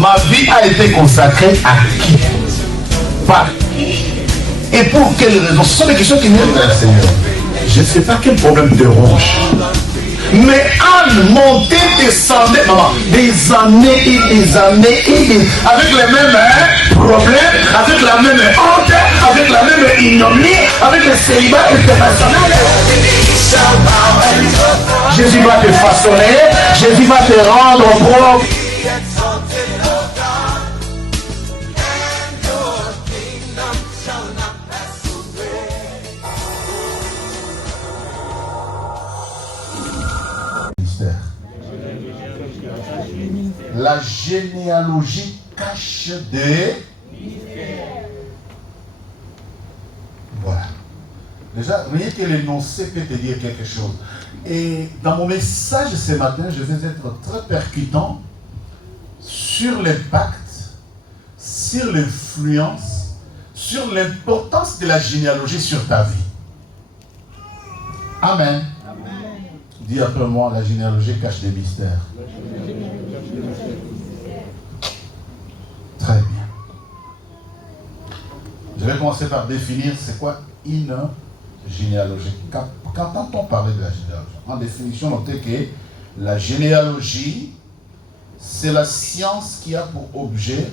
Ma vie a été consacrée à qui? Par qui? Et pour quelles raisons? Ce sont des questions qui viennent vers le Seigneur. Je ne sais pas quel problème te ronge. Mais Anne montait, descendait, maman, des années et des années et des... avec les mêmes problèmes, avec la même honte, avec la même ignominie, avec le célibat international. Jésus va te façonner, Jésus va te rendre propre. La généalogie cache des mystères. Voilà. Déjà, vous voyez que l'énoncé peut te dire quelque chose. Et dans mon message ce matin, je vais être très percutant sur l'impact, sur l'influence, sur l'importance de la généalogie sur ta vie. Amen. Amen. Dis après moi, la généalogie cache des mystères. Très bien. Je vais commencer par définir c'est quoi une généalogie. Qu'entend-on parler de la généalogie? En définition, notez que la généalogie, c'est la science qui a pour objet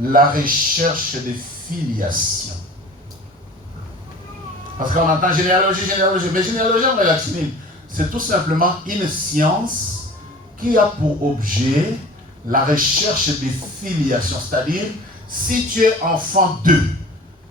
la recherche des filiations. Parce qu'on entend généalogie, mais généalogie en latine, c'est tout simplement une science qui a pour objet la recherche des filiations. C'est-à-dire, si tu es enfant d'eux,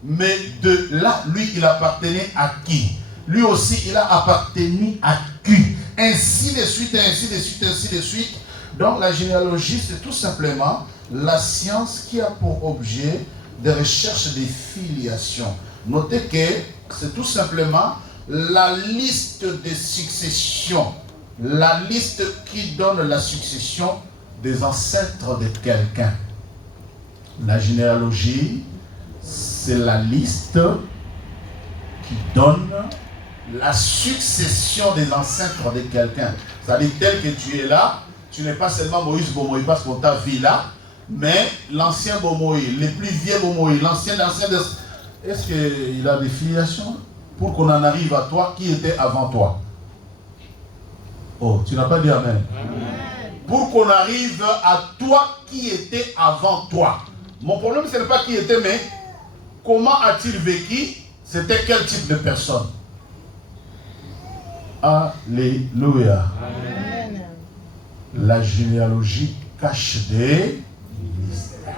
mais de là, lui, il appartenait à qui? Lui aussi, il a appartenu à qui? Ainsi de suite, ainsi de suite, ainsi de suite. Donc, la généalogie, c'est tout simplement la science qui a pour objet de recherche des filiations. Notez que c'est tout simplement la liste de succession, la liste qui donne la succession des ancêtres de quelqu'un. La généalogie, c'est la liste qui donne la succession des ancêtres de quelqu'un. C'est-à-dire, tel que tu es là, tu n'es pas seulement Moïse Bomoï parce qu'on t'a vu là, mais l'ancien Bomoï, les plus vieux Bomoï, l'ancien de... Est-ce qu'il a des filiations pour qu'on en arrive à toi qui était avant toi? Oh, tu n'as pas dit amen. Amen. Pour qu'on arrive à toi qui était avant toi. Mon problème, ce n'est pas qui était, mais comment a-t-il vécu? C'était quel type de personne? Alléluia. Amen. La généalogie cache des mystères.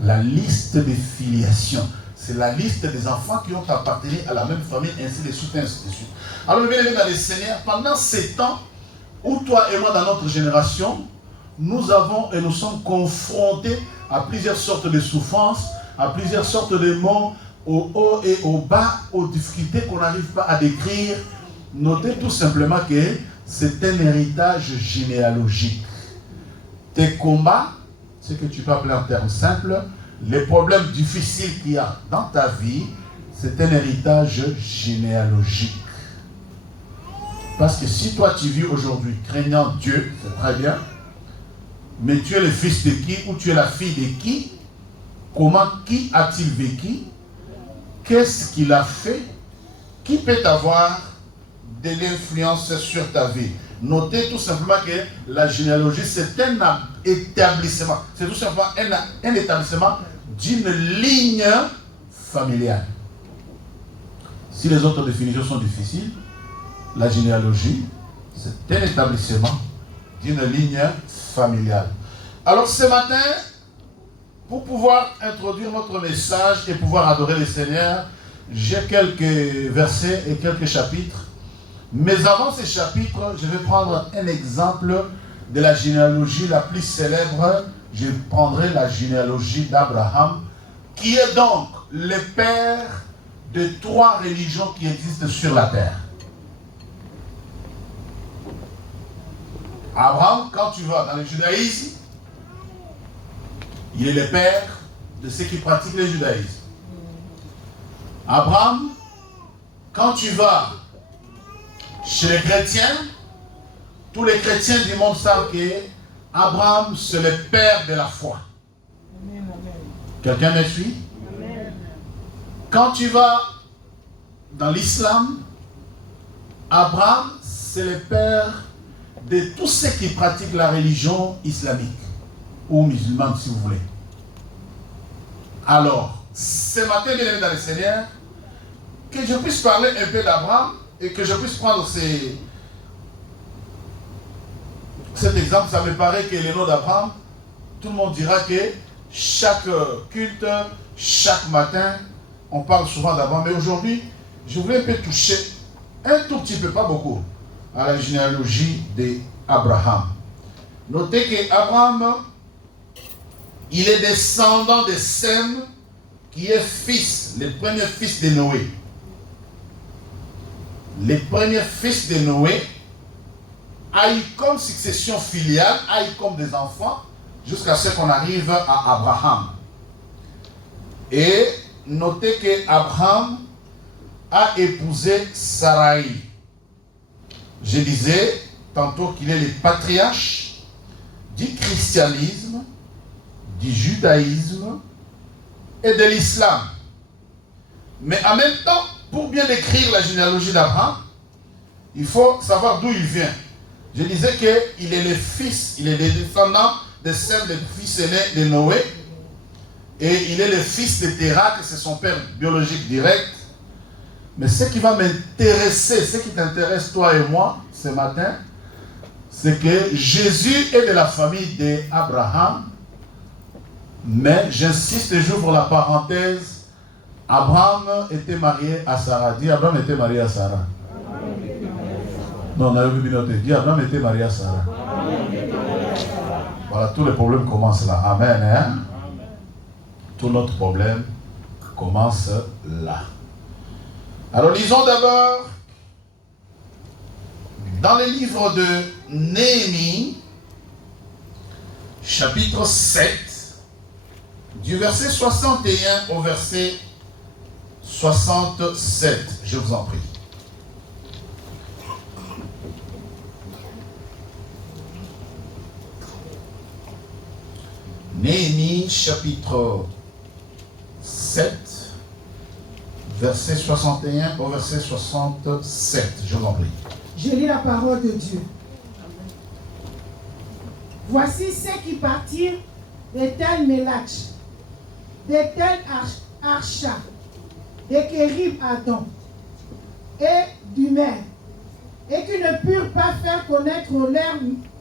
La liste des filiations. C'est la liste des enfants qui ont appartenu à la même famille, ainsi de suite, ainsi de suite. Alors, bien aimé dans les Seigneurs, pendant ces temps où toi et moi, dans notre génération, nous avons et nous sommes confrontés à plusieurs sortes de souffrances, à plusieurs sortes de mots, au haut et au bas, aux difficultés qu'on n'arrive pas à décrire. Notez tout simplement que c'est un héritage généalogique. Tes combats, ce que tu peux appeler en termes simples, les problèmes difficiles qu'il y a dans ta vie, c'est un héritage généalogique. Parce que si toi tu vis aujourd'hui craignant Dieu, c'est très bien, mais tu es le fils de qui ou tu es la fille de qui? Comment, qui a-t-il vécu? Qu'est-ce qu'il a fait? Qui peut avoir de l'influence sur ta vie? Notez tout simplement que la généalogie, c'est un établissement. C'est tout simplement un établissement d'une ligne familiale. Si les autres définitions sont difficiles, la généalogie, c'est un établissement d'une ligne familiale. Alors ce matin, pour pouvoir introduire notre message et pouvoir adorer le Seigneur, j'ai quelques versets et quelques chapitres. Mais avant ces chapitres, je vais prendre un exemple de la généalogie la plus célèbre. Je prendrai la généalogie d'Abraham, qui est donc le père de 3 religions qui existent sur la terre. Abraham, quand tu vas dans le judaïsme, il est le père de ceux qui pratiquent le judaïsme. Abraham, quand tu vas chez les chrétiens, tous les chrétiens du monde savent que Abraham, c'est le père de la foi. Quelqu'un me suit? Quand tu vas dans l'islam, Abraham, c'est le père de tous ceux qui pratiquent la religion islamique, ou musulmane si vous voulez. Alors, ce matin, bien aimé dans le Seigneur, que je puisse parler un peu d'Abraham et que je puisse prendre cet exemple, ça me paraît que le nom d'Abraham, tout le monde dira que chaque culte, chaque matin, on parle souvent d'Abraham. Mais aujourd'hui, je voulais un peu toucher, un tout petit peu, pas beaucoup, à la généalogie d'Abraham. Notez qu'Abraham, il est descendant de Sem, qui est fils, le premier fils de Noé. Le premier fils de Noé a eu comme succession filiale, a eu comme des enfants, jusqu'à ce qu'on arrive à Abraham. Et notez qu'Abraham a épousé Sarai. Je disais tantôt qu'il est le patriarche du christianisme, du judaïsme et de l'islam. Mais en même temps, pour bien décrire la généalogie d'Abraham, il faut savoir d'où il vient. Je disais qu'il est le fils, il est le descendant de Sem, le fils aîné de Noé, et il est le fils de Terah, que c'est son père biologique direct. Mais ce qui va m'intéresser, ce qui t'intéresse toi et moi ce matin, c'est que Jésus est de la famille d'Abraham, mais j'insiste, j'ouvre la parenthèse, Abraham était marié à Sarah. Dis, Abraham était marié à Sarah. Non, on a vu noter. Dis, Abraham était marié à Sarah. Voilà, tous les problèmes commencent là. Amen. Hein? Tout notre problème commence là. Alors, lisons d'abord dans le livre de Néhémie, chapitre 7, du verset 61 au verset 67. Je vous en prie. Néhémie, chapitre 7, verset 61 au verset 67. Je vous en prie. Je lis la parole de Dieu. Voici ceux qui partirent de Tel Melach, de Tel Archa, de Kérib Adam et du Mer, et qui ne purent pas faire connaître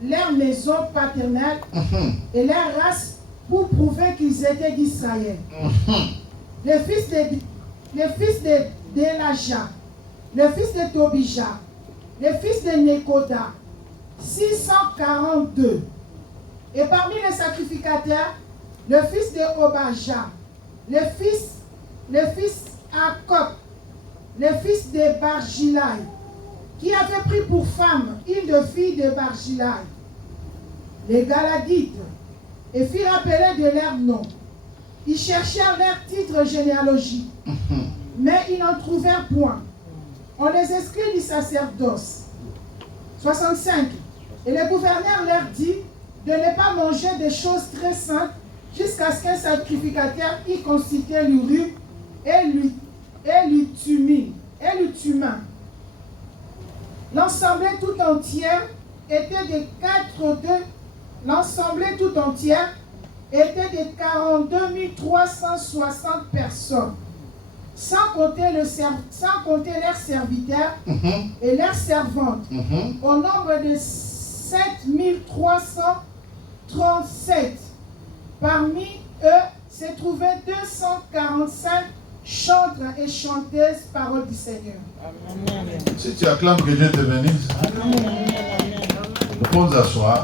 leur maison paternelle et leur race pour prouver qu'ils étaient d'Israël. Le fils de Delaja, le fils de Tobija, le fils de Nekoda, 642. Et parmi les sacrificateurs, le fils de Obaja, le fils Akop, le fils de Barjilai, qui avait pris pour femme une de filles de Barjilai, les Galadites, et firent appeler de leur nom. Ils cherchèrent leur titre généalogique, mais ils n'en trouvèrent point. On les inscrit du sacerdoce. 65. Et le gouverneur leur dit de ne pas manger des choses très saintes jusqu'à ce qu'un sacrificateur y constitue l'urim et l'utumin. L'assemblée tout entière était de 42 360 personnes, sans compter leurs serviteurs et leurs servantes, au nombre de 7 337. Parmi eux se trouvaient 245 chantres et chanteuses, parole du Seigneur. Amen. Si tu acclames, que Dieu te bénisse. Nous pouvons nous asseoir.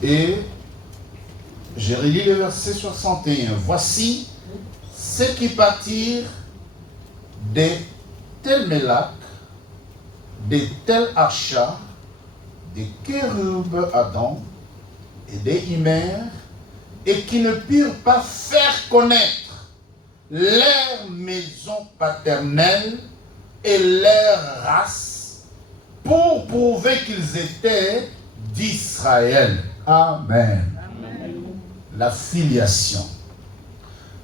Et je relis le verset 61. Voici ceux qui partirent de Tel Melach, de Tel Archa, de Kérub Adam et de Imer, et qui ne purent pas faire connaître leur maison paternelle et leur race pour prouver qu'ils étaient d'Israël. Amen. La filiation.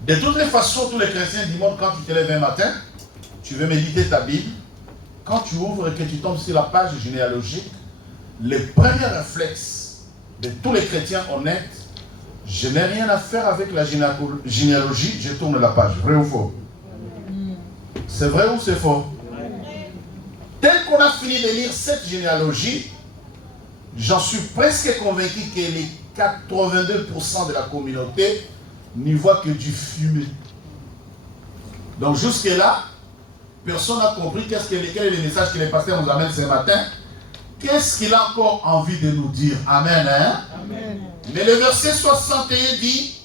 De toutes les façons, tous les chrétiens du monde, quand tu te lèves un matin, tu veux méditer ta Bible, quand tu ouvres et que tu tombes sur la page généalogique, le premier réflexe de tous les chrétiens honnêtes, je n'ai rien à faire avec la généalogie, je tourne la page. Vrai ou faux? C'est vrai ou c'est faux? Tel qu'on a fini de lire cette généalogie, j'en suis presque convaincu que les 82% de la communauté n'y voient que du fumé. Donc jusque-là, personne n'a compris quel est le message que les pasteurs nous amènent ce matin. Qu'est-ce qu'il a encore envie de nous dire? Amen, hein? Amen. Mais le verset 61 dit,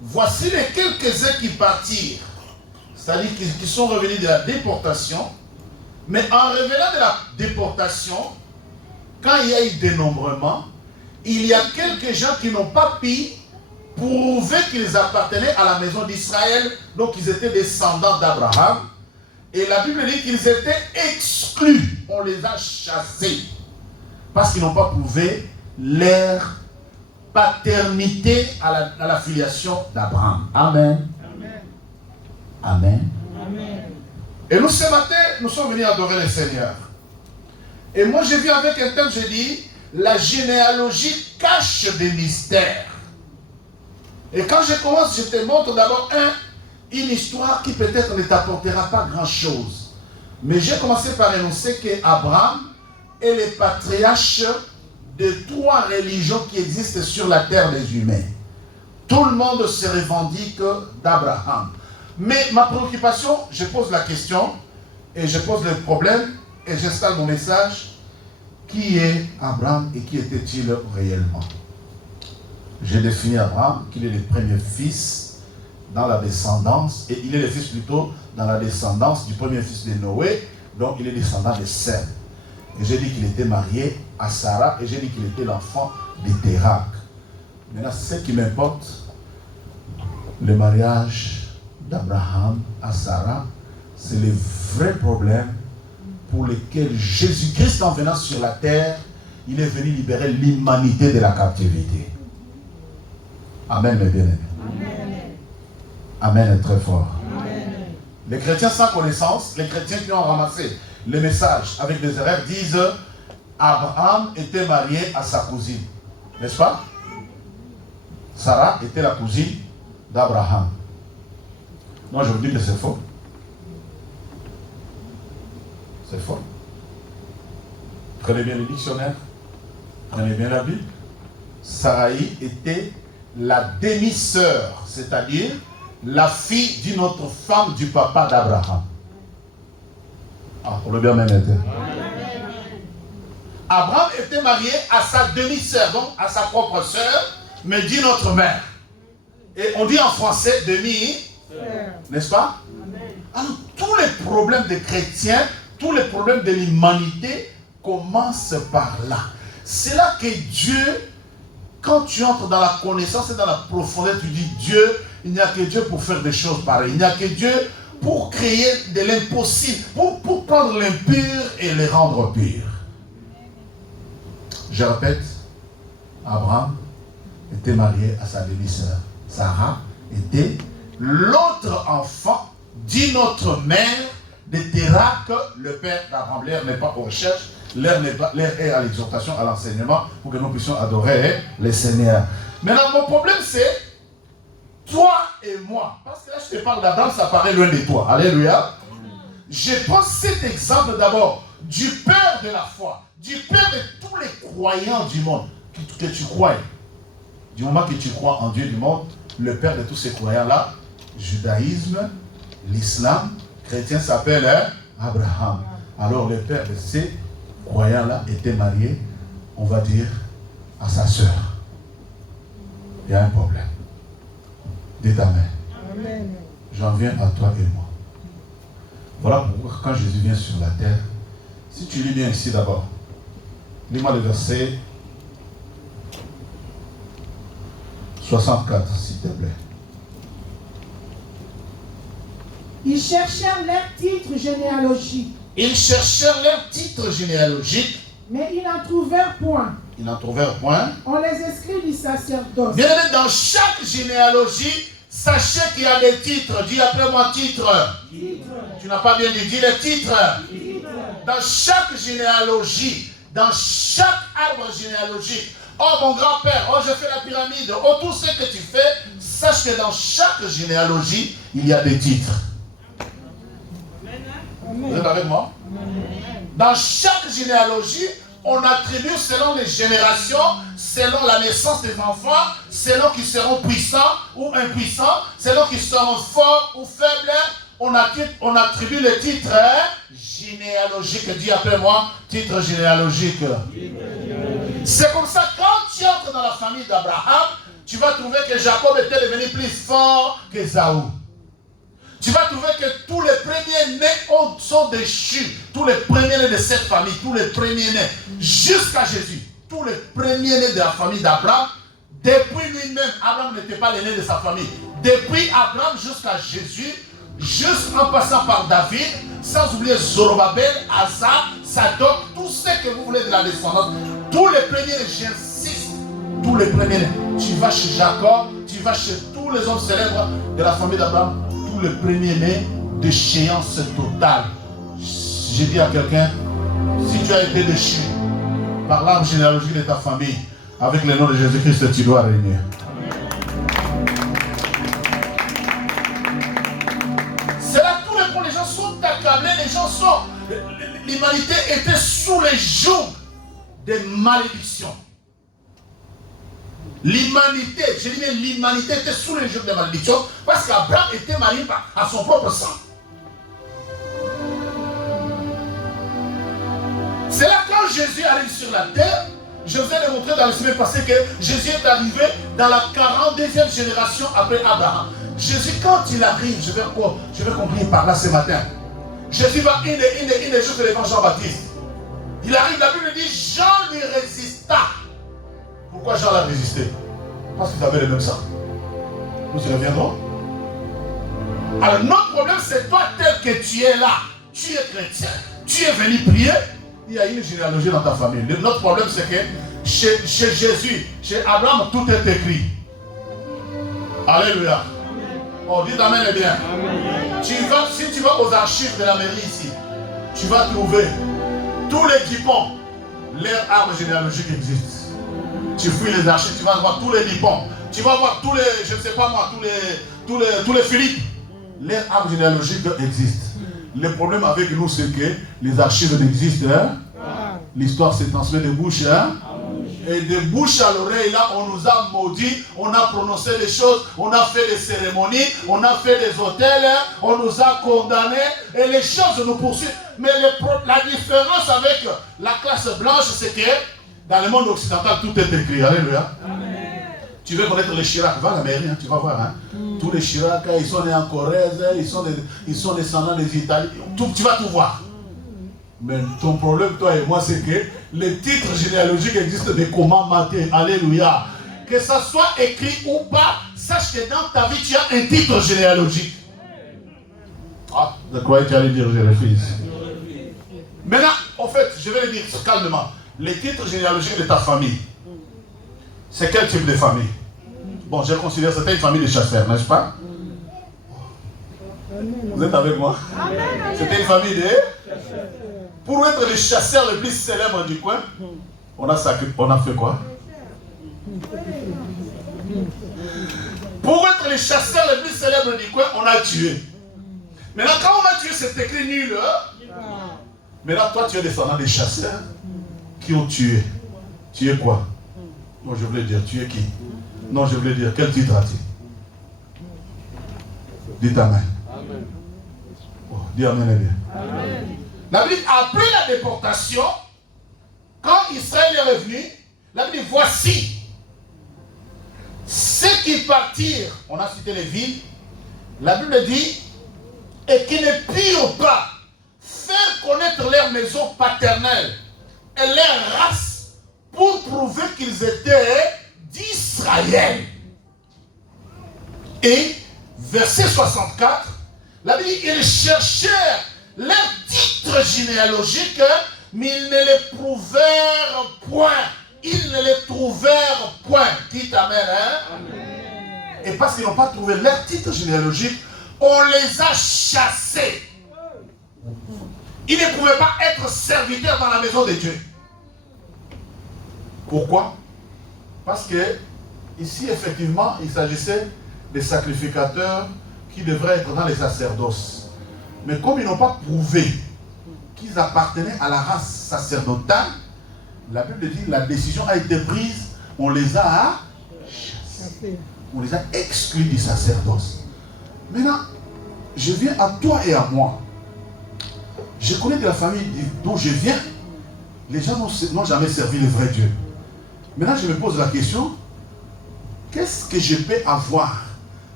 voici les quelques-uns qui partirent, c'est-à-dire qui sont revenus de la déportation, mais en revenant de la déportation, quand il y a eu dénombrement, il y a quelques gens qui n'ont pas pu prouver qu'ils appartenaient à la maison d'Israël, donc ils étaient descendants d'Abraham. Et la Bible dit qu'ils étaient exclus, on les a chassés, parce qu'ils n'ont pas prouvé leur paternité à la filiation d'Abraham. Amen. Amen. Amen. Amen. Et nous, ce matin, nous sommes venus adorer le Seigneur. Et moi, j'ai vu avec un thème, j'ai dit, la généalogie cache des mystères. Et quand je commence, je te montre d'abord une histoire qui peut-être ne t'apportera pas grand-chose. Mais j'ai commencé par énoncer qu'Abraham est le patriarche de 3 religions qui existent sur la terre des humains. Tout le monde se revendique d'Abraham. Mais ma préoccupation, je pose la question et je pose le problème et j'installe mon message. Qui est Abraham et qui était-il réellement? J'ai défini Abraham qu'il est le premier fils dans la descendance, et il est le fils plutôt dans la descendance du premier fils de Noé, donc il est descendant de Sem. Et j'ai dit qu'il était marié à Sarah, et j'ai dit qu'il était l'enfant de Térak. Maintenant, ce qui m'importe, le mariage d'Abraham à Sarah, c'est le vrai problème pour lequel Jésus-Christ, en venant sur la terre, il est venu libérer l'humanité de la captivité. Amen, mes bien-aimés. Amen est très fort. Amen. Les chrétiens sans connaissance, les chrétiens qui ont ramassé le message avec des erreurs, disent Abraham était marié à sa cousine. N'est-ce pas? Sarah était la cousine d'Abraham. Moi, je vous dis que c'est faux. C'est faux. Prenez bien le dictionnaire. Prenez bien la Bible. Sarai était la demi-sœur, c'est-à-dire la fille d'une autre femme du papa d'Abraham. Ah, pour le bien même été. Abraham était marié à sa demi-sœur, donc à sa propre sœur, mais d'une autre mère. Et on dit en français demi-sœur, n'est-ce pas? Alors, tous les problèmes des chrétiens, tous les problèmes de l'humanité commencent par là. C'est là que Dieu, quand tu entres dans la connaissance et dans la profondeur, tu dis Dieu, il n'y a que Dieu pour faire des choses pareilles. Il n'y a que Dieu pour créer de l'impossible, pour prendre l'impur et le rendre pur. Je répète, Abraham était marié à sa demi-sœur. Sarah était l'autre enfant d'une autre mère de Térak, le père d'Abraham. L'air n'est pas aux recherches, l'air est à l'exhortation, à l'enseignement, pour que nous puissions adorer le Seigneur. Maintenant, mon problème c'est toi et moi. Parce que là, je te parle d'Abraham, ça paraît loin de toi. Alléluia. Je prends cet exemple d'abord du père de la foi, du père de tous les croyants du monde, que tu crois. Du moment que tu crois en Dieu du monde, le père de tous ces croyants-là, judaïsme, l'islam, chrétien s'appelle Abraham. Alors le père de ces croyants-là était marié, on va dire, à sa sœur. Il y a un problème. Dites Amen. Amen. J'en viens à toi et moi. Voilà pourquoi quand Jésus vient sur la terre, si tu lis bien ici d'abord, lis-moi le verset 64, s'il te plaît. Ils cherchèrent leur titre généalogique. Ils cherchèrent leur titre généalogique. Mais ils n'en trouvèrent point. Ils n'en trouvèrent point. On les exclut du sacerdoce. Bien aimé, dans chaque généalogie, sachez qu'il y a des titres. Dis après moi titre. Tu n'as pas bien dit, dis les titres. Dans chaque généalogie, dans chaque arbre généalogique, oh mon grand-père, oh je fais la pyramide, oh tout ce que tu fais, sache que dans chaque généalogie, il y a des titres. Vous êtes avec moi? Dans chaque généalogie, on attribue selon les générations, selon la naissance des enfants, selon qu'ils seront puissants ou impuissants, selon qu'ils seront forts ou faibles. On attribue les titres généalogiques. Dis après moi, titre généalogique. C'est comme ça, quand tu entres dans la famille d'Abraham, tu vas trouver que Jacob était devenu plus fort qu'Ésaü. Tu vas trouver que tous les premiers-nés sont déchus. Tous les premiers-nés de cette famille, tous les premiers-nés, jusqu'à Jésus, tous les premiers-nés de la famille d'Abraham, depuis lui-même, Abraham n'était pas l'aîné de sa famille. Depuis Abraham jusqu'à Jésus, jusqu'en passant par David, sans oublier Zorobabel, Asa, Sadok, tout ce que vous voulez de la descendance, tous les premiers-nés, j'insiste, tous les premiers-nés. Tu vas chez Jacob, tu vas chez tous les hommes célèbres de la famille d'Abraham, le premier-né d'échéance totale. J'ai dit à quelqu'un, si tu as été déchu par l'arbre généalogique de ta famille, avec le nom de Jésus-Christ, tu dois régner. C'est là tous les gens sont accablés, les gens sont... L'humanité était sous les jougs des malédictions. L'humanité, je dis bien l'humanité était sous les jougs des malédictions parce qu'Abraham était marié à son propre sang. C'est là quand Jésus arrive sur la terre, je vous ai démontré dans le semaine passée que Jésus est arrivé dans la 42e génération après Abraham. Jésus, quand il arrive, je vais conclure par là ce matin. Jésus va une des choses devant Jean-Baptiste. Il arrive, la Bible dit, Jean lui résista. Pourquoi Jean l'a résisté? Parce qu'ils avaient le même sang. Nous y reviendrons. Alors notre problème, c'est toi tel que tu es là. Tu es chrétien. Tu es venu prier. Il y a une généalogie dans ta famille. Notre problème, c'est que chez Jésus, chez Abraham, tout est écrit. Alléluia. Oh, dites amen et bien. Si tu vas aux archives de la mairie ici, tu vas trouver tous les Dupont, leur arbre généalogique existe. Tu fouilles les archives, tu vas voir tous les Dupont. Tu vas voir tous les, je ne sais pas moi, tous les Philippe. Leur arbre généalogique existe. Le problème avec nous, c'est que les archives n'existent. Hein? L'histoire se transmet de bouche. Hein? Et de bouche à l'oreille, là, on nous a maudits, on a prononcé des choses, on a fait des cérémonies, on a fait des hôtels, hein? On nous a condamnés et les choses nous poursuivent. Mais la différence avec la classe blanche, c'est que dans le monde occidental, tout est écrit. Alléluia. Tu veux connaître les Chirac, va à la mairie, hein, tu vas voir. Hein. Tous les Chirac, ils sont nés en Corrèze, ils sont descendants des Italiens. Tu vas tout voir. Mais ton problème, toi et moi, c'est que les titres généalogiques existent de comment mater. Alléluia. Que ça soit écrit ou pas, sache que dans ta vie, tu as un titre généalogique. Ah, je croyais que tu allais dire, je réfléchis. Maintenant, en fait, je vais le dire calmement. Les titres généalogiques de ta famille, c'est quel type de famille? Bon, je considère que c'était une famille de chasseurs, n'est-ce pas? Vous êtes avec moi? C'était une famille de... Pour être les chasseurs les plus célèbres du coin, on a fait quoi? Pour être les chasseurs les plus célèbres du coin, on a tué. Maintenant, quand on a tué, c'est écrit nul. Maintenant, toi, tu es descendant des chasseurs qui ont tué. Tu es quoi? Non, je voulais dire, tu es qui? Non, je voulais dire, quel titre as-tu? Dites amen. Amen. Oh, dis amen et bien. Amen. La Bible, après la déportation, quand Israël est revenu, la Bible dit, voici ceux qui partirent, on a cité les villes, la Bible dit, et qui ne purent pas faire connaître leur maison paternelle et leur race pour prouver qu'ils étaient d'Israël. Et, verset 64, la Bible dit, ils cherchèrent leur titre généalogique, mais ils ne l'éprouvèrent point. ils ne les trouvèrent point. Dites amen, hein? Amen. Et parce qu'ils n'ont pas trouvé leur titre généalogique, on les a chassés. Ils ne pouvaient pas être serviteurs dans la maison de Dieu. Pourquoi? Parce que ici, effectivement, il s'agissait des sacrificateurs qui devraient être dans les sacerdoces. Mais comme ils n'ont pas prouvé qu'ils appartenaient à la race sacerdotale, la Bible dit que la décision a été prise, on les a chassés. On les a exclus du sacerdoce. Maintenant, je viens à toi et à moi. Je connais de la famille d'où je viens, les gens n'ont jamais servi le vrai Dieu. Maintenant, je me pose la question, qu'est-ce que je peux avoir?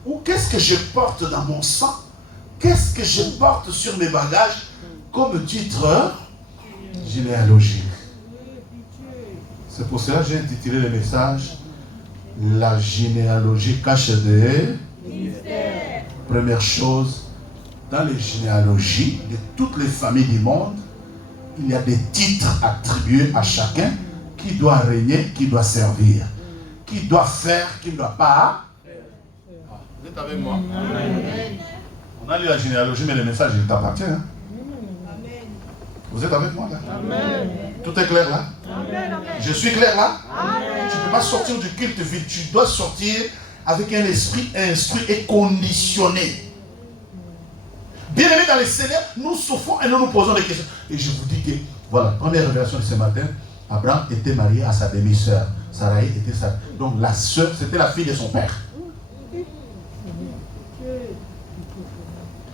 Ou qu'est-ce que je porte dans mon sang? Qu'est-ce que je porte sur mes bagages comme titre généalogique? C'est pour cela que j'ai intitulé le message La généalogie cache des mystères. Première chose, dans les généalogies de toutes les familles du monde, il y a des titres attribués à chacun qui doit régner, qui doit servir, qui doit faire, qui ne doit pas. Vous êtes avec moi? Amen. On a lu la généalogie, mais le message, il t'appartient. Hein? Vous êtes avec moi là? Amen. Tout est clair là? Amen. Je suis clair là? Amen. Tu ne peux pas sortir du culte vide, tu dois sortir avec un esprit instruit et conditionné. Bien-aimés dans les Seigneur, nous souffrons et nous nous posons des questions. Et je vous dis que, voilà, première révélation de ce matin, Abraham était marié à sa demi-sœur. Sarai était sa... Donc la sœur, c'était la fille de son père.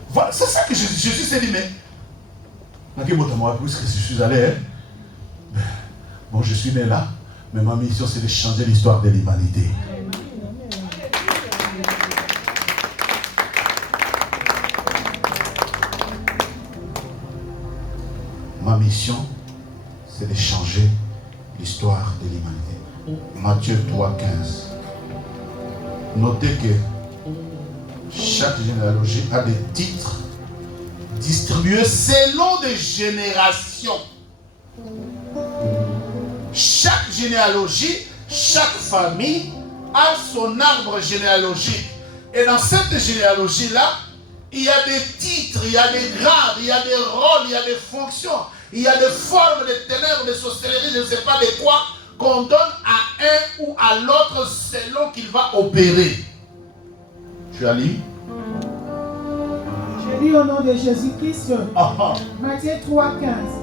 Voilà, c'est ça que Jésus s'est dit, mais puisque je suis allé, hein? Bon, je suis né là, mais ma mission c'est de changer l'histoire de l'humanité. Ma mission c'est de changer l'histoire de l'humanité. Matthieu 3,15. Notez que chaque généalogie a des titres distribués selon des générations. Chaque généalogie, chaque famille a son arbre généalogique. Et dans cette généalogie-là, il y a des titres, il y a des grades, il y a des rôles, il y a des fonctions, il y a des formes de ténèbres, de sorcellerie, je ne sais pas de quoi, qu'on donne à un ou à l'autre selon qu'il va opérer. Tu as lu? Je lis au nom de Jésus-Christ. Matthieu 3,15.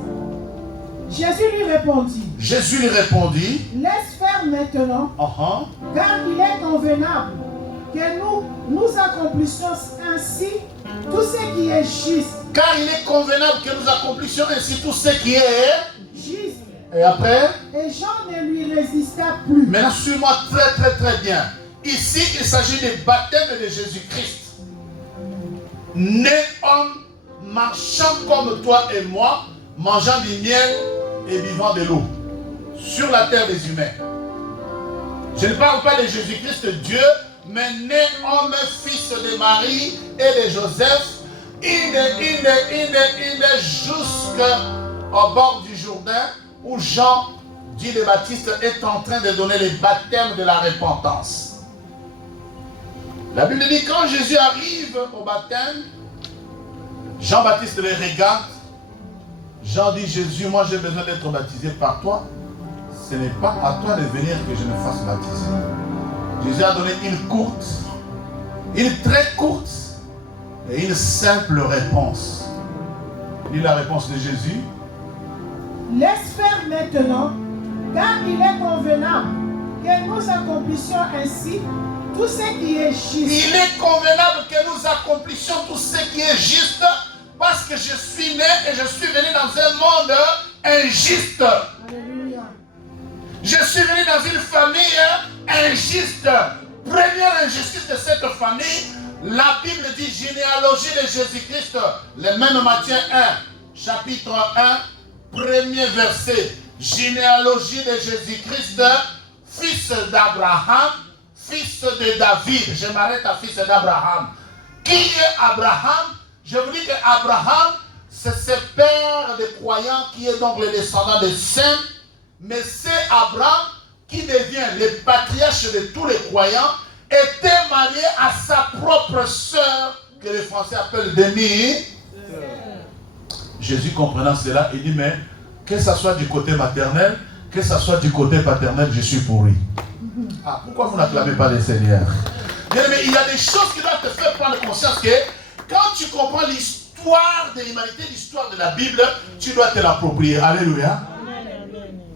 Jésus lui répondit. Laisse faire maintenant, car il est convenable que nous accomplissions ainsi tout ce qui est juste. Car il est convenable que nous accomplissions ainsi tout ce qui est juste. Et après? Et Jean ne lui résista plus. Maintenant, suis-moi très très très bien. Ici, il s'agit du baptême de Jésus-Christ. Né homme, marchant comme toi et moi, mangeant du miel et buvant de l'eau. Sur la terre des humains. Je ne parle pas de Jésus-Christ Dieu, mais né homme, fils de Marie et de Joseph. Il est jusqu'au bord du Jourdain où Jean, dit le Baptiste, est en train de donner le baptême de la repentance. La Bible dit quand Jésus arrive au baptême, Jean-Baptiste le regarde. Jean dit, Jésus, moi j'ai besoin d'être baptisé par toi. Ce n'est pas à toi de venir que je me fasse baptiser. Jésus a donné une courte, une très courte et une simple réponse. Lis la réponse de Jésus. Laisse faire maintenant, car il est convenable que nous accomplissions ainsi tout ce qui est juste. Il est convenable que nous accomplissions tout ce qui est juste parce que je suis né et je suis venu dans un monde injuste. Alléluia. Je suis venu dans une famille injuste. Première injustice de cette famille, la Bible dit généalogie de Jésus-Christ. Le même Matthieu 1, chapitre 1, premier verset. Généalogie de Jésus-Christ, fils d'Abraham, fils de David. Je m'arrête à fils d'Abraham. Qui est Abraham? Je vous dis qu'Abraham, c'est ce père de croyants qui est donc le descendant des saints. Mais c'est Abraham qui devient le patriarche de tous les croyants, était marié à sa propre sœur, que les Français appellent demi. Jésus comprenant cela, il dit, mais que ce soit du côté maternel, que ce soit du côté paternel, je suis pourri. Ah, pourquoi vous n'acclamez pas le Seigneur? Mais il y a des choses qui doivent te faire prendre conscience que quand tu comprends l'histoire de l'humanité, l'histoire de la Bible, tu dois te l'approprier. Alléluia.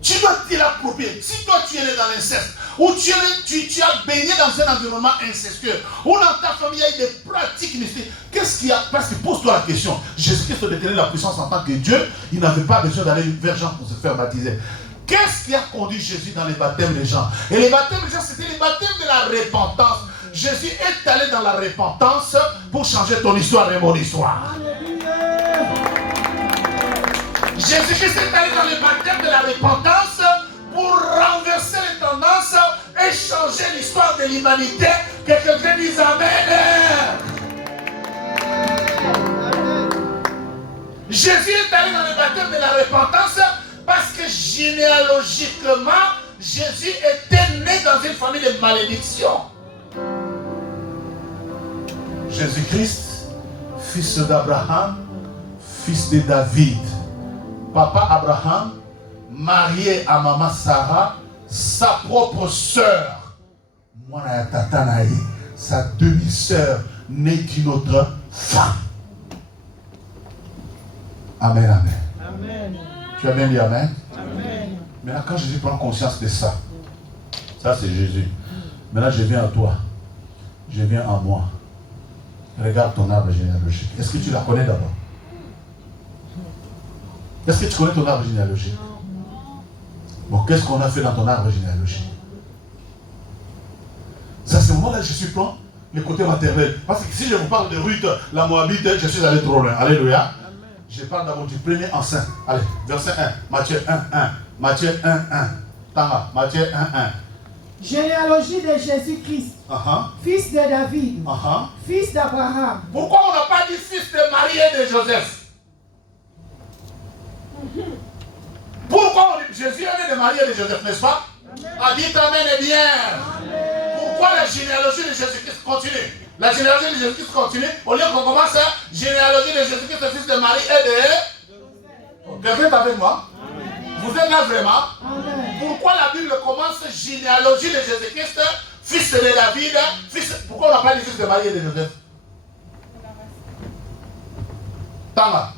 Tu dois te l'approprier. Si toi tu es né dans l'inceste, ou tu as baigné dans un environnement incestueux, ou dans ta famille il y a des pratiques mystiques, qu'est-ce qu'il y a? Parce que pose-toi la question. Jésus-Christ détenait la puissance en tant que Dieu, il n'avait pas besoin d'aller vers Jean pour se faire baptiser. Qu'est-ce qui a conduit Jésus dans les baptêmes des gens? Et les baptêmes des gens, c'était les baptêmes de la repentance. Jésus est allé dans la repentance pour changer ton histoire et mon histoire. Jésus-Christ est allé dans les baptêmes de la repentance pour renverser les tendances et changer l'histoire de l'humanité. Que quelqu'un dise Amen. Jésus est allé dans les baptêmes de la repentance parce que généalogiquement, Jésus était né dans une famille de malédiction. Jésus-Christ, fils d'Abraham, fils de David. Papa Abraham, marié à maman Sarah, sa propre sœur, sa demi-sœur, née d'une autre femme. Amen, amen. Amen. Tu as bien dit amen? Amen. Maintenant, quand Jésus prend conscience de ça, ça c'est Jésus. Maintenant, je viens à toi. Je viens à moi. Regarde ton arbre généalogique. Est-ce que tu la connais d'abord? Est-ce que tu connais ton arbre généalogique? Bon, qu'est-ce qu'on a fait dans ton arbre généalogique? C'est à ce moment-là que je prends le côté maternel. Parce que si je vous parle de Ruth, la Moabite, je suis allé trop loin. Alléluia. Je parle d'abord du premier enceinte. Allez, verset 1. Matthieu 1, 1. Matthieu 1, 1. Tama, Matthieu 1, 1. Généalogie de Jésus-Christ, fils de David, fils d'Abraham. Pourquoi on n'a pas dit fils de Marie et de Joseph? Pourquoi Jésus est né de Marie et de Joseph, n'est-ce pas? A dit amen et bien. Amen. Pourquoi la généalogie de Jésus-Christ continue? La généalogie de Jésus-Christ continue au lieu qu'on commence à généalogie de Jésus-Christ, le fils de Marie et de... Quelqu'un est avec moi? Amen. Vous êtes là vraiment? Amen. Pourquoi la Bible commence généalogie de Jésus-Christ, fils de David, fils... Pourquoi on n'a pas dit fils de Marie et de Joseph? Tama.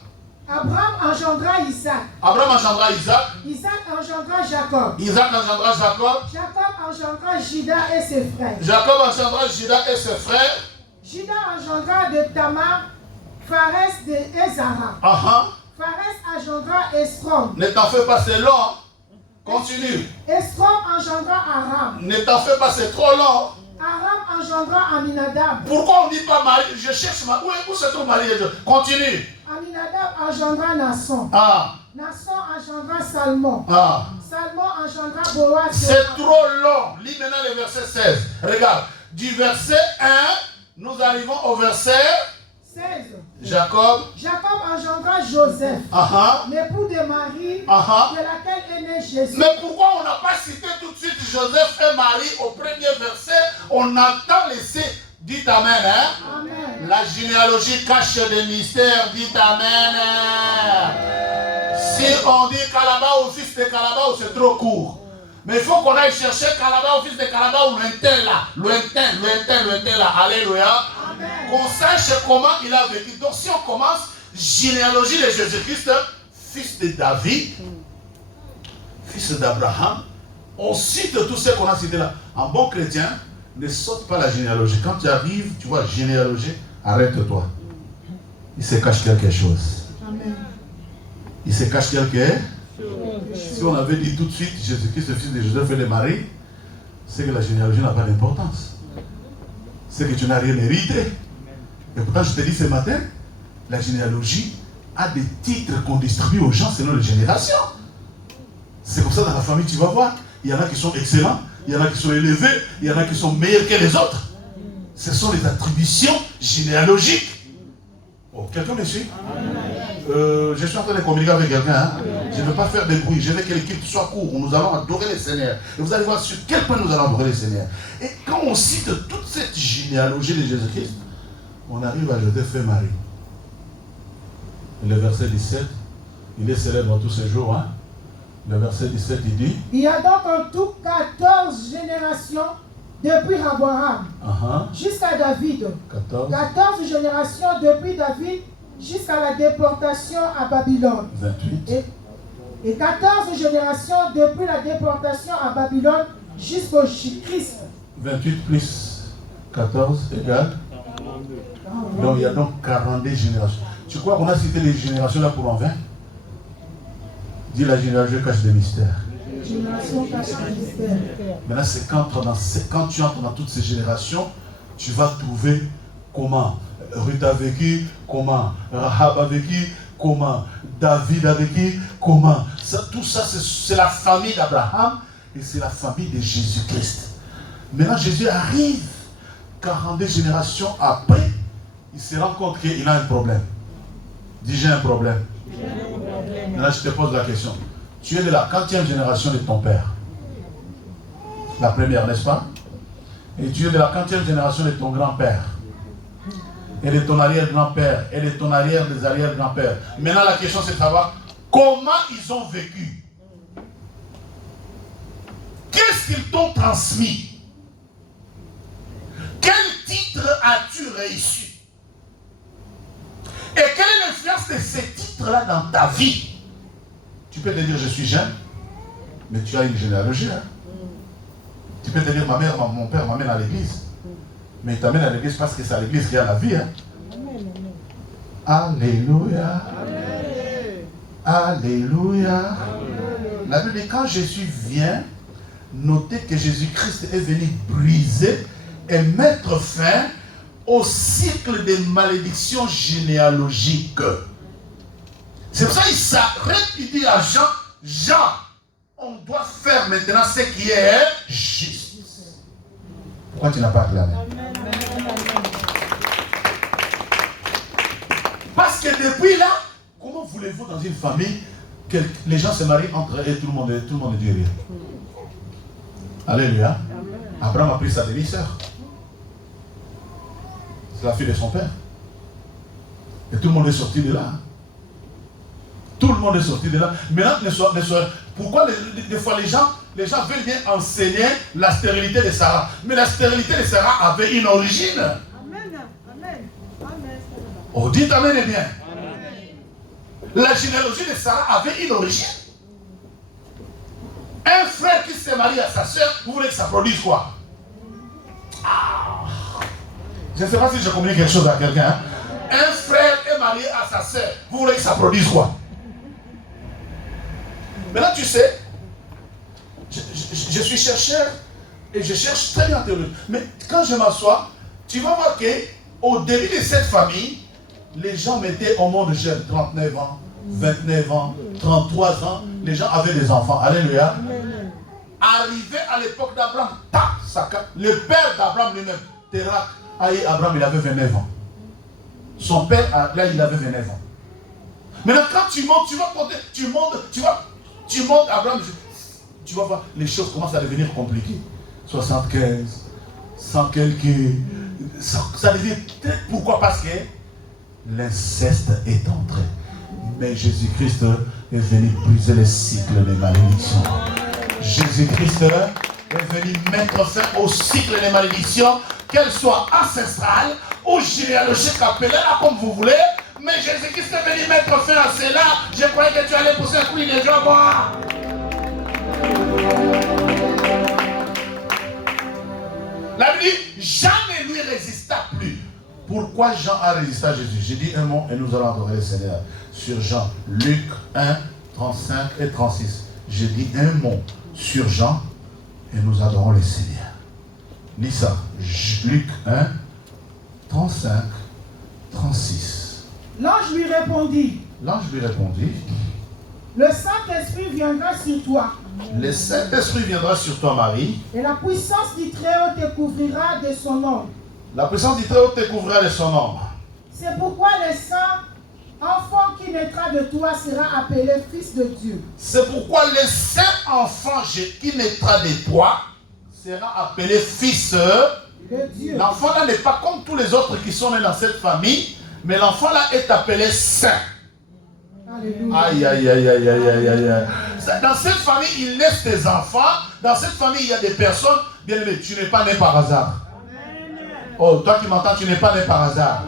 Abraham engendra Isaac. Abraham engendra Isaac. Isaac engendra Jacob. Isaac engendra Jacob. Jacob engendra Juda et ses frères. Jacob engendra Juda et ses frères. Juda engendra de Tamar, Pharès et Zara. Pharès engendra Esrom. Ne t'en fais pas, c'est long. Continue. Esrom engendra Aram. Ne t'en fais pas, c'est trop long. Aram engendra Aminadab. Pourquoi on ne dit pas Marie? Je cherche ma... Où se trouve Marie? Continue. Aminadab engendra Nasson. Nasson engendra Salmon. Salmon engendra Boaz. C'est trop long. Lis maintenant le verset 16. Regarde. Du verset 1, nous arrivons au verset 16. Jacob engendra Joseph, l'époux de Marie, de laquelle est né Jésus. Mais pourquoi on n'a pas cité tout de suite Joseph et Marie au premier verset? On attend laisser. Dites amen, hein? Amen. La généalogie cache des mystères. Dites amen. Si on dit Calaba au fils de Calaba, c'est trop court. Mais il faut qu'on aille chercher Calaba au fils de Calaba ou lointain là. Lointain là. Alléluia. Qu'on sache comment il a vécu. Donc si on commence, généalogie de Jésus-Christ, fils de David, fils d'Abraham, on cite tout ce qu'on a cité là. En bon chrétien, ne saute pas la généalogie. Quand tu arrives, tu vois généalogie, arrête-toi. Il se cache quelque chose. Amen. Il se cache quelque chose. Si on avait dit tout de suite Jésus-Christ, le fils de Joseph et de Marie, c'est que la généalogie n'a pas d'importance. C'est que tu n'as rien hérité. Et pourtant, je te dis ce matin, la généalogie a des titres qu'on distribue aux gens selon les générations. C'est comme ça dans la famille, tu vas voir. Il y en a qui sont excellents, il y en a qui sont élevés, il y en a qui sont meilleurs que les autres. Ce sont les attributions généalogiques. Oh, quelqu'un me suit? Je suis en train de communiquer avec quelqu'un. Hein? Je ne veux pas faire de bruit. Je veux que l'équipe soit court. Nous allons adorer le Seigneur. Et vous allez voir sur quel point nous allons adorer le Seigneur. Et quand on cite toute cette généalogie de Jésus-Christ, on arrive à Joseph et Marie. Et le verset 17, il est célèbre tous ces jours. Hein? Le verset 17, il dit... Il y a donc en tout 14 générations depuis Abraham jusqu'à David. 14 générations depuis David jusqu'à la déportation à Babylone. 28. Et 14 générations depuis la déportation à Babylone jusqu'au Christ. 28 plus 14 égale. Donc il y a donc 42 générations. Tu crois qu'on a cité les générations là pour en 20? Dis la génération cache des mystères. Génération cache des mystères. Maintenant, c'est quand tu entres dans toutes ces générations, tu vas trouver comment Ruth a vécu, comment Rahab a vécu, comment David a vécu, comment. Tout ça, c'est la famille d'Abraham et c'est la famille de Jésus-Christ. Maintenant, Jésus arrive 42 générations après, il se rend compte qu'il a un problème. Dis, j'ai un problème. Maintenant, je te pose la question. Tu es de la 40e génération de ton père. La première, n'est-ce pas? Et tu es de la 40e génération de ton grand-père. Et de ton arrière-grand-père. Et de ton arrière des arrière-grand-pères. Maintenant, la question, c'est de savoir comment ils ont vécu. Qu'est-ce qu'ils t'ont transmis? Quel titre as-tu réussi? Et quelle est l'influence de ces titres-là dans ta vie? Tu peux te dire, je suis jeune, mais tu as une généalogie. Hein? Tu peux te dire, ma mère, mon père m'amène à l'église. Mais il t'amène à l'église parce que c'est à l'église qu'il y a la vie. Hein? Alléluia. Alléluia. La Bible dit, quand Jésus vient, notez que Jésus-Christ est venu briser et mettre fin au cycle des malédictions généalogiques. C'est pour ça qu'il s'arrête, il dit à Jean, Jean, on doit faire maintenant ce qui est juste. Pourquoi tu n'as pas acclamé? Parce que depuis là, comment voulez-vous dans une famille que les gens se marient entre eux et tout le monde est Dieu? Alléluia. Abraham a pris sa demi-sœur. C'est la fille de son père. Et tout le monde est sorti de là. Tout le monde est sorti de là. Maintenant, pourquoi des fois les gens veulent bien enseigner la stérilité de Sarah. Mais la stérilité de Sarah avait une origine. Amen. Amen. Amen. Oh, dites Amen et bien. Amen. La généalogie de Sarah avait une origine. Un frère qui s'est marié à sa soeur, vous voulez que ça produise quoi? Je ne sais pas si je communique quelque chose à quelqu'un. Hein? Un frère est marié à sa soeur, vous voulez que ça produise quoi? Maintenant, tu sais, je suis chercheur et je cherche très bien en théologie. Mais quand je m'assois, tu vas voir qu'au début de cette famille, les gens mettaient au monde jeune, 39 ans, 29 ans, 33 ans, les gens avaient des enfants. Alléluia. Arrivé à l'époque d'Abraham, le père d'Abraham lui-même, Térak, Abraham, il avait 29 ans. Son père, là, il avait 29 ans. Maintenant, quand tu montes, tu vas compter, tu montes, Abraham, tu vas voir, les choses commencent à devenir compliquées. 75, 100 quelques, ça devient... Pourquoi? Parce que l'inceste est entré. Mais Jésus-Christ est venu briser le cycle des malédictions. Jésus-Christ est venu mettre fin au cycle des malédictions, qu'elles soient ancestrales ou généalogiques, appelez-la comme vous voulez. Mais Jésus-Christ est venu mettre fin à cela. Je croyais que tu allais pousser un cri de joie, moi. La Bible dit, Jean ne lui résista plus. Pourquoi Jean a résisté à Jésus? J'ai dit un mot et nous allons adorer le Seigneur. Sur Jean, Luc 1, 35 et 36. J'ai dit un mot sur Jean et nous adorons le Seigneur. Lis ça. Luc 1, 35, 36. L'ange lui répondit. Le Saint-Esprit viendra sur toi. Le Saint-Esprit viendra sur toi, Marie. Et la puissance du Très-Haut te couvrira de son ombre. La puissance du Très-Haut te couvrira de son ombre. C'est pourquoi le Saint enfant qui naîtra de toi sera appelé fils de Dieu. C'est pourquoi le saint enfant qui naîtra de toi sera appelé fils de Dieu. L'enfant là n'est pas comme tous les autres qui sont nés dans cette famille, mais l'enfant là est appelé saint. Alléluia. Aïe, aïe, aïe, aïe, aïe, aïe, aïe, aïe. Dans cette famille, il naissent des enfants. Dans cette famille, il y a des personnes. Bien aimé, tu n'es pas né par hasard. Oh, toi qui m'entends, tu n'es pas né par hasard.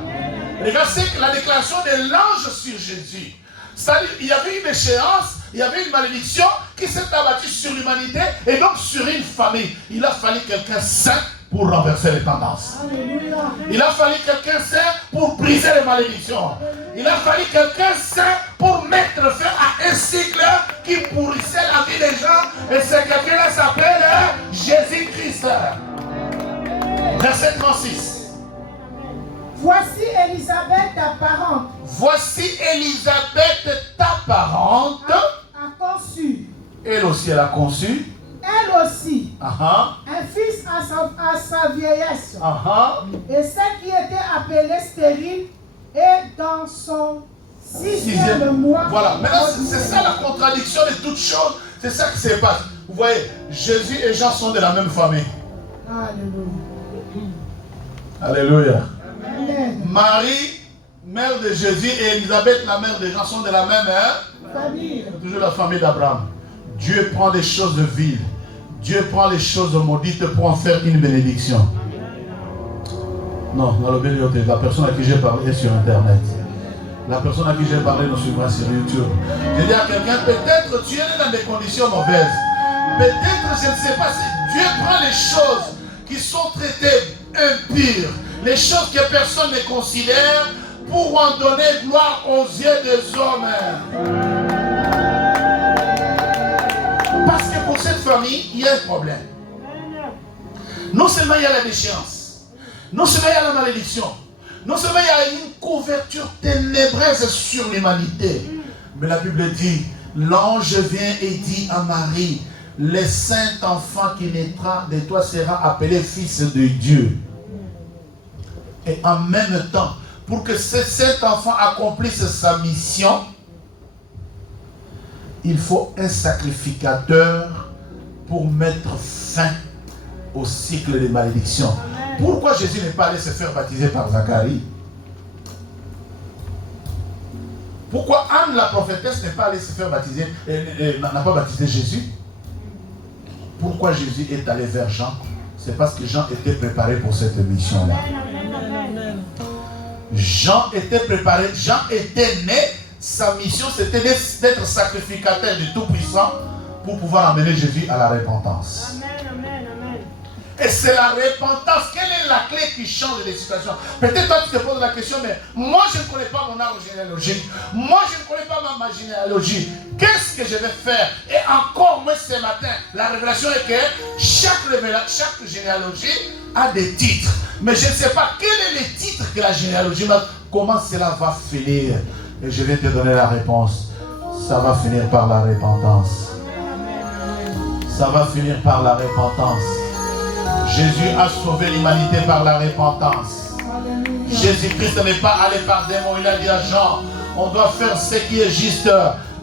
Regarde, c'est la déclaration de l'ange sur Jésus. C'est-à-dire, il y avait une échéance, il y avait une malédiction qui s'est abattue sur l'humanité et donc sur une famille. Il a fallu quelqu'un saint pour renverser les tendances. Alléluia. Il a fallu quelqu'un saint pour briser les malédictions. Il a fallu quelqu'un saint pour mettre fin à un cycle qui pourrissait la vie des gens. Et ce quelqu'un-là s'appelle Jésus-Christ. Verset 36. Voici Élisabeth, ta parente. Voici Élisabeth, ta parente. A conçu. Elle aussi, elle a conçu. Elle aussi. Uh-huh. Un fils à sa vieillesse. Uh-huh. Et celle qui était appelée stérile est dans son sixième mois. Voilà. Maintenant, c'est ça la contradiction de toutes choses. C'est ça qui se passe. Vous voyez, Jésus et Jean sont de la même famille. Alléluia. Alléluia. Amen. Marie, mère de Jésus, et Élisabeth, la mère de Jean, sont de la même famille. Toujours la famille d'Abraham. Dieu prend les choses viles. Dieu prend les choses maudites pour en faire une bénédiction. Non, dans le bénédiction, la personne à qui j'ai parlé est sur Internet. La personne à qui j'ai parlé nous suivra sur YouTube. Je dis à quelqu'un, peut-être tu es dans des conditions mauvaises. Peut-être, je ne sais pas, si Dieu prend les choses qui sont traitées impures, les choses que personne ne considère, pour en donner gloire aux yeux des hommes. Parce que pour cette famille, il y a un problème. Non seulement il y a la déchéance, non seulement il y a la malédiction, non seulement il y a une couverture ténébreuse sur l'humanité, mais la Bible dit, l'ange vient et dit à Marie, le saint enfant qui naîtra de toi sera appelé fils de Dieu. Et en même temps, pour que ce saint enfant accomplisse sa mission, il faut un sacrificateur pour mettre fin au cycle des malédictions. Pourquoi Jésus n'est pas allé se faire baptiser par Zacharie? Pourquoi Anne la prophétesse n'est pas allée se faire baptiser, n'a pas baptisé Jésus? Pourquoi Jésus est allé vers Jean? C'est parce que Jean était préparé pour cette mission-là. Jean était préparé, Jean était né, sa mission c'était d'être sacrificateur du Tout-Puissant pour pouvoir amener Jésus à la repentance. Et c'est la repentance. Quelle est la clé qui change les situations? Peut-être toi tu te poses la question, mais moi je ne connais pas mon arbre généalogique. Moi je ne connais pas ma généalogie. Qu'est-ce que je vais faire? Et encore moi ce matin, la révélation est que chaque généalogie a des titres. Mais je ne sais pas quel est le titre que la généalogie m'a. Comment cela va finir? Et je vais te donner la réponse. Ça va finir par la repentance. Ça va finir par la repentance. Jésus a sauvé l'humanité par la repentance. Jésus-Christ n'est pas allé par démon. Il a dit à Jean, on doit faire ce qui est juste.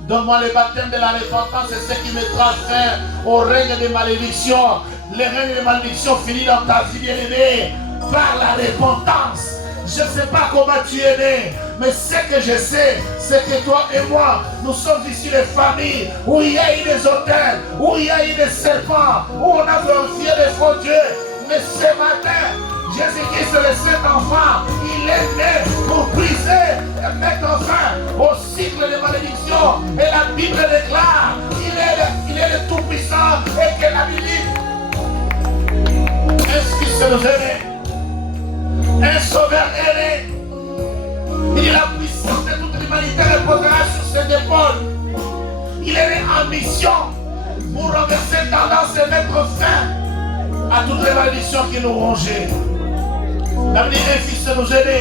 Donne-moi le baptême de la repentance et ce qui mettra fin au règne des malédictions. Le règne des malédictions finit dans ta vie bien-aimée par la repentance. Je ne sais pas comment tu es né, mais ce que je sais, c'est que toi et moi, nous sommes ici des familles où il y a eu des autels, où il y a eu des serpents, où on a glorifié des faux dieux. Mais ce matin, Jésus-Christ, le Saint-Enfant, il est né pour briser et mettre fin au cycle de malédiction. Et la Bible déclare qu'il est le Tout-Puissant et que la Bible dit, est-ce qu'il se nous aimait? Un sauveur est né. Il dit la puissance de toute l'humanité reposera sur ses épaules. Il est né en mission pour renverser tendance et mettre fin à toutes les malédictions qui nous rongeaient. La Bible dit un fils nous est né.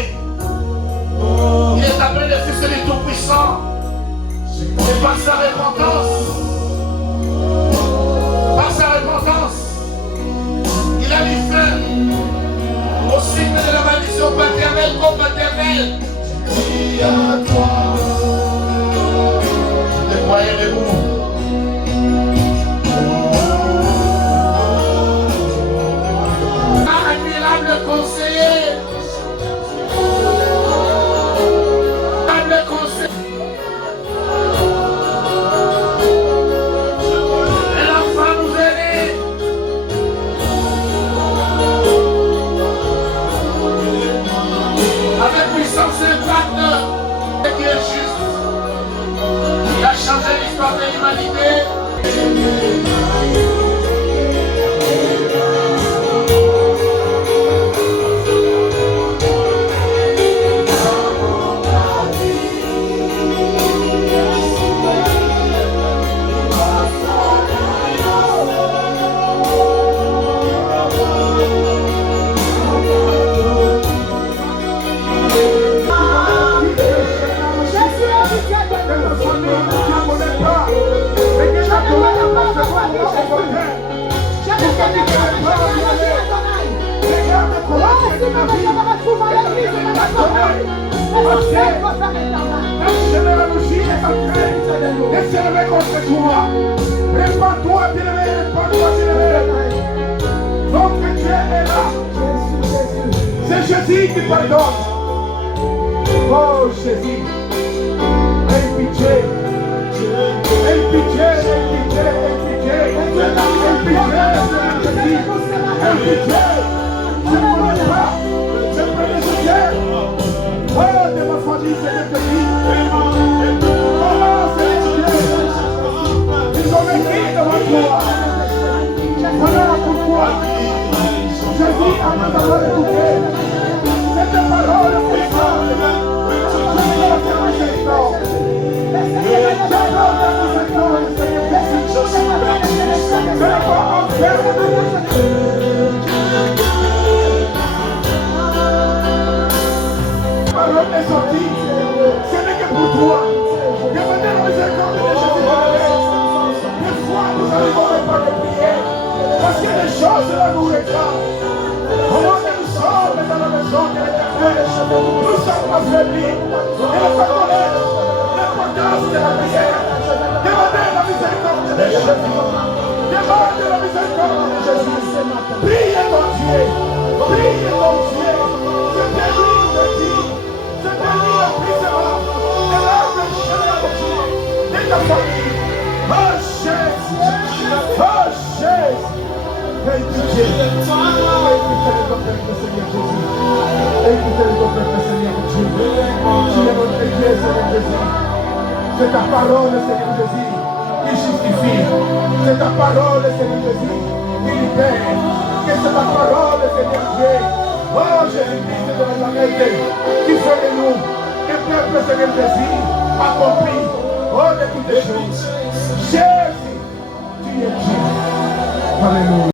Il est appelé le fils du Tout-Puissant. Et par sa repentance, il a mis fin au cycle de la malédiction paternelle comme maternelle. Dis à toi. généalogie est en train de s'élever contre toi. Répands-toi, bien-aimé, répands-toi, bien-aimé. Notre Dieu est là. C'est Jésus qui pardonne. Oh Jésus, aie pitié. Aie pitié, aie pitié, aie pitié. Aie pitié, aie pitié. Je ne connais pas. Je prie de Dieu. Oh, de ma famille, Seigneur, te dis. Oh, Seigneur Dieu. Ils ont vécu devant toi. Voilà pourquoi Jésus a nous avoir écouté. Cette parole puissante. Je vais la faire maintenant. J'adore ta miséricorde, Seigneur Jésus. Je ne pas enfermer. La parole est sortie. Ce n'est que pour toi. Demandez la miséricorde de Jésus. Des fois, nous n'arrivons même pas de prier. Parce que les choses là nous réclament. Comment que nous sommes dans la maison de l'Éternel, nous sommes affaiblis. Et le pardonner l'importance de la prière. Demandez la miséricorde de Jésus. Demandez la miséricorde de Jésus. Priez ton Dieu. Priez ton Dieu. C'est béni de Dieu. C'est béni le brisement de l'arbre généalogie de ta famille. Oh Jésus. Oh Jésus. Écoutez le peuple, Seigneur Jésus. Écoutez le peuple, Seigneur Dieu. Tu es notre Dieu, Seigneur Jésus. C'est ta parole, Seigneur Jésus, qui justifie. C'est ta parole, Seigneur Jésus, qui libère. Que c'est ta parole, Seigneur Dieu. Oh Jésus-Christ de Nazareth, qui fait de nous un peuple, Seigneur Jésus, accompli. Oh de toutes les choses. Jésus, tu es Dieu. Alléluia.